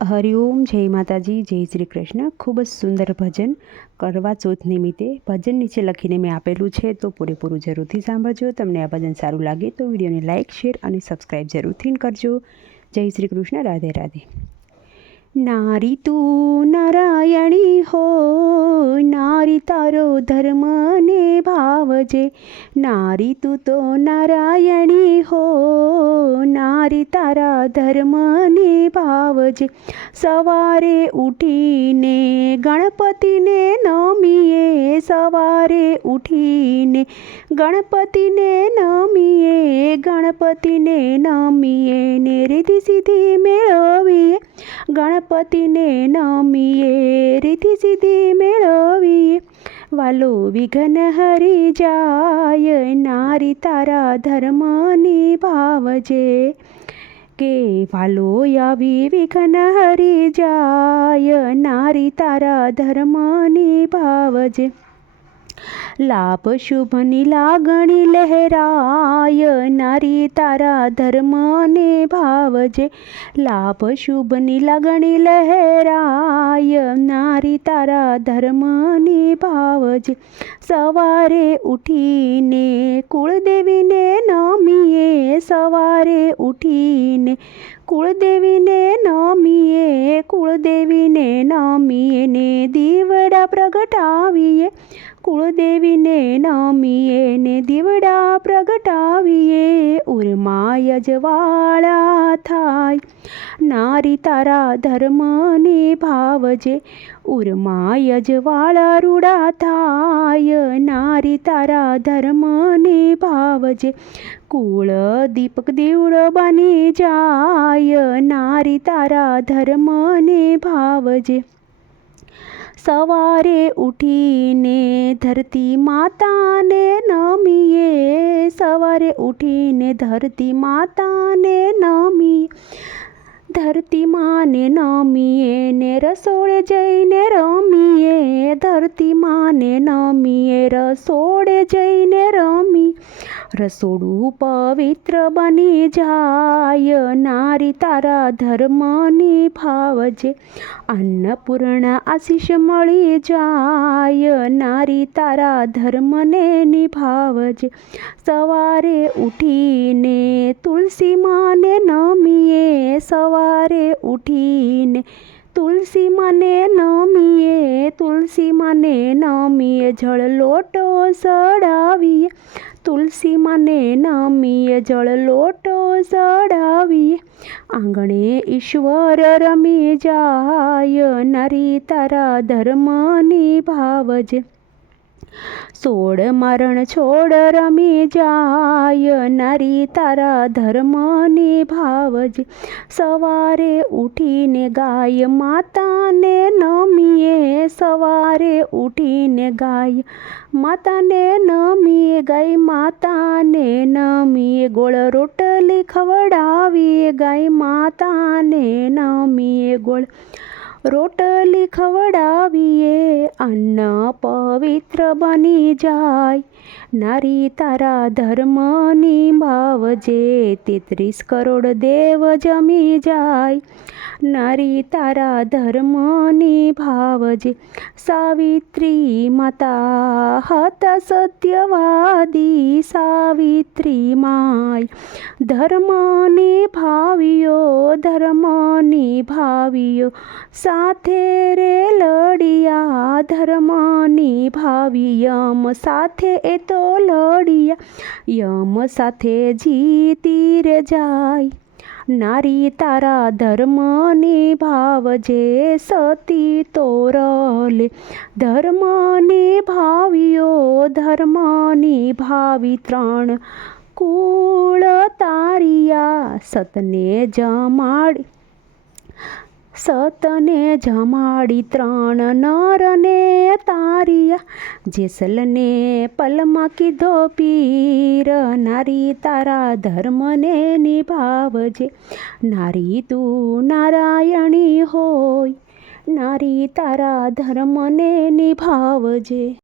હરિઓમ જય માતાજી, જય શ્રી કૃષ્ણ. ખૂબ જ સુંદર ભજન કરવા ચોથ નિમિત્તે ભજન નીચે લખીને મેં આપેલું છે, તો પૂરેપૂરું જરૂરથી સાંભળજો. તમને આ ભજન સારું લાગે તો વિડીયોને લાઇક, શેર અને સબસ્ક્રાઈબ જરૂરથી કરજો. જય શ્રી કૃષ્ણ, રાધે રાધે. નારી તું નારાયણી હો, નારી તારો ધર્મને ભાવજે. નારી તું તો નારાયણી હો નારી તારા ધર્મને ભાવજે. સવારે ઉઠીને ગણપતિને નમીએ, સવારે ઉઠીને ગણપતિને નમીએ ગણપતિને નમીએ ને રીતિ સીધી મેળવીએ. ગણપતિને નમીએ, રીતિ સીધી મેળવીએ. વાલો વિઘ્ન હરી જાય, નારી તારા ધર્મની ભાવજે. કે વાલો આવી વિઘ્ન હરી જાય, નારી તારા ધર્મની ભાવજે. લાભ શુભની લાગણી લહેરાય, નારી તારા ધર્મને ભાવજે. લાભ શુભની લાગણી લહેરાય, નારી તારા ધર્મને ભાવજે. સવારે ઉઠીને કુળદેવીને નમીએ, સવારે ઉઠીને કુળદેવીને નમીએ કુળદેવીને નમીએ ને દીવડા પ્રગટાવીએ. કુળદેવીને નમીએ ને દીવડા પ્રગટાવીએ. ઉર્માય જવાળા થાય. નારી તારા ધર્મને ભાવજે. ઉર્માય જવાળા રૂડા થાય. નારી તારા ધર્મને ભાવજે. કુળ દીપક દીવડો બની જાય. નારી તારા ધર્મને ભાવજે. સવારે ઉઠીને ધરતી માતાને નમીએ. સવારે ઉઠીને ધરતી માતાને નમી. ધરતી માને નમીએ. ને રસોડે જઈને રમીએ ધરતી માને નમીએ, રસોડે જઈને રમી. રસોડું પવિત્ર બની જાય, નારી તારા ધર્મની ભાવજે અન્નપૂર્ણા આશીષ મળી જાય, નારી તારા ધર્મને નિભાવજે. સવારે ઉઠીને તુલસી માને નમીએ, સવારે ઉઠીને તુલસી મને નમીએ, તુલસી મને નમીએ જળ લોટો સડાવીએ. તુલસી મને નમીએ જળ લોટો સડાવીએ. આંગણે ઈશ્વર રમી જાય, નરી તારા ધર્મની ભાવજે. સોળ મરણ છોડ રમી જાય, નારી તારા ધર્મની ભાવજ. સવારે ઉઠીને ગાય માતાને નમીએ, સવારે ઉઠીને ગાય માતાને નમીએ, ગાય માતાને નમીએ, ગોળ રોટલી ખવડાવીએ, ગાય માતાને નમીએ, ગોળ રોટલી ખવડાવીએ, અન્ન પવિત્ર બની જાય. નારી તારા ધર્મની ભાવજે તેત્રીસ કરોડ દેવ જમી જાય. નારી તારા ધર્મની ભાવજે સાવિત્રી માતા હતા સત્યવાદી સાવિત્રી માય. ધર્મની ભાવિયો, ધર્મની ભાવ્યો સાથે રે લડિયા, ધર્મની નિભાવી યમ સાથે એ તો લડિયા, યમ સાથે જીતી રે જાય. નારી તારા ધર્મ ભાવજે સતી તોરલે ધર્મ નિભાવ્યો ધર્મની નિભાવી ત્રણ. કુળ તારિયા, સતને જમાડી. સતને જમાડી ત્રણ નરને તારિયા, જેસલને પલમાં કીધો પીર, નારી તારા ધર્મને નિભાવજે, નારી તું નારાયણી હોય, નારી તારા ધર્મને નિભાવજે.